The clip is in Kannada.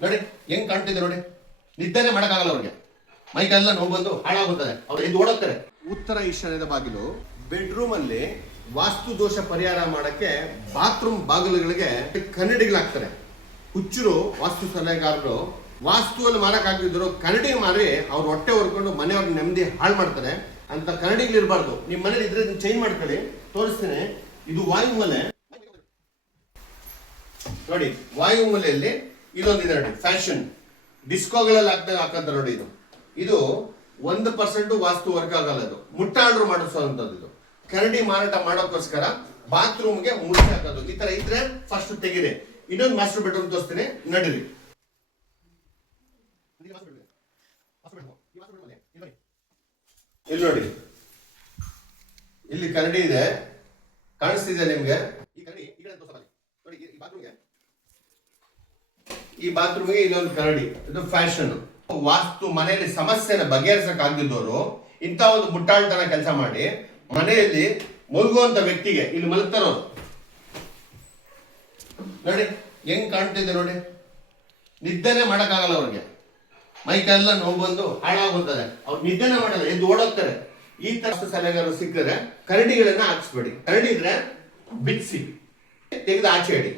ನೋಡಿ ಹೆಂಗ್ ಕಾಣ್ತಿದೆ ನೋಡಿ, ನಿದ್ದೆನೆ ಮಾಡಕ್ಕಾಗಲ್ಲ ಅವ್ರಿಗೆ, ಮೈಕೆಲ್ಲ ನೋವು ಬಂದು ಹಾಳಾಗುತ್ತದೆ, ಅವ್ರು ಎದ್ದು ಓಡೋಗ್ತಾರೆ. ಉತ್ತರ ಈಶಾನ್ಯದ ಬಾಗಿಲು ಬೆಡ್ರೂಮ್ ಅಲ್ಲಿ ವಾಸ್ತು ದೋಷ ಪರಿಹಾರ ಮಾಡಕ್ಕೆ ಬಾತ್ರೂಮ್ ಬಾಗಿಲುಗಳಿಗೆ ಕನ್ನಡಿಗಳಾಗ್ತಾರೆ. ಹುಚ್ಚರು ವಾಸ್ತು ಸಲಹೆಗಾರರು ವಾಸ್ತುವಲ್ಲಿ ಮಾರಕ್ಕಾಗದಿದ್ರು ಕನ್ನಡಿ ಮಾರಿ ಅವ್ರ ಹೊಟ್ಟೆ ಹೊರ್ಕೊಂಡು ಮನೆಯವ್ರ ನೆಮ್ಮದಿ ಹಾಳು ಮಾಡ್ತಾರೆ. ಅಂತ ಕನ್ನಡಿಗಳಿರ್ಬಾರ್ದು. ನಿಮ್ಮ ಮನೇಲಿ ಇದ್ರೆ ಚೇಂಜ್ ಮಾಡ್ಕೊಳ್ಳಿ, ತೋರಿಸ್ತೀನಿ. ಇದು ವಾಯುಮೂಲೆ ನೋಡಿ, ವಾಯುಮೂಲೆಯಲ್ಲಿ ಇದೊಂದಿದೆ ನೋಡಿ, ಫ್ಯಾಷನ್ ಡಿಸ್ಕೋಗಳಲ್ಲಿ ಹಾಕಂತ ನೋಡಿ. ಇದು 1% ವಾಸ್ತು ವರ್ಕ್ ಆಗಲ್ಲ. ಇದು ಮುಟ್ಟಾಳ್ರು ಮಾಡಿಸೋಂಥದ್ದು. ಇದು ಕರಡಿ ಮಾರಾಟ ಮಾಡೋಕ್ಕೋಸ್ಕರ ಬಾತ್ರೂಮ್ಗೆ ಮುಚ್ಚಿ ಹಾಕೋದು. ಈ ತರ ಇದ್ರೆ ಫಸ್ಟ್ ತೆಗಿರಿ. ಇನ್ನೊಂದು ಮಾಸ್ಟರ್ ಬೆಡ್ರೂಮ್ ತೋರಿಸ್ತೀನಿ, ನಡೀರಿ. ಇಲ್ಲಿ ನೋಡಿ, ಇಲ್ಲಿ ಕರಡಿ ಇದೆ, ಕಾಣಿಸ್ತಿದೆ ನಿಮ್ಗೆ? ಈ ಕರಡಿ ನೋಡಿ, ಈ ಬಾತ್ರೂಮ್ಗೆ ಇಲ್ಲೊಂದು ಕರಡಿ. ಇದು ಫ್ಯಾಷನ್. ವಾಸ್ತು ಮನೆಯಲ್ಲಿ ಸಮಸ್ಯೆನ ಬಗೆಹರಿಸಕ್ ಆಗದಿದ್ದವರು ಇಂಥ ಒಂದು ಮುಟ್ಟಾಳ್ತನ ಕೆಲಸ ಮಾಡಿ ಮನೆಯಲ್ಲಿ ಮಲಗುವಂತ ವ್ಯಕ್ತಿಗೆ ಇಲ್ಲಿ ಮಲಗ್ತಾರೋರು ನೋಡಿ ಹೆಂಗ್ ಕಾಣ್ತಿದೆ ನೋಡಿ, ನಿದ್ದೆನೆ ಮಾಡಕ್ಕಾಗಲ್ಲ ಅವ್ರಿಗೆ, ಮೈಕೆಲ್ಲ ನೋವು ಬಂದು ಹಾಳಾಗುತ್ತದೆ, ಅವ್ರು ನಿದ್ದೆನೆ ಮಾಡಲ್ಲ, ಎದ್ದು ಓಡೋಗ್ತಾರೆ. ಈ ತರ ಸಲಹೆಗಾರರು ಸಿಕ್ಕಿದ್ರೆ ಕರಡಿಗಳನ್ನ ಹಾಕ್ಸ್ಬೇಡಿ. ಕರಡಿ ಇದ್ರೆ ಬಿಡಿಸಿ ತೆಗೆದು ಆಚೆ ಇಡಿ.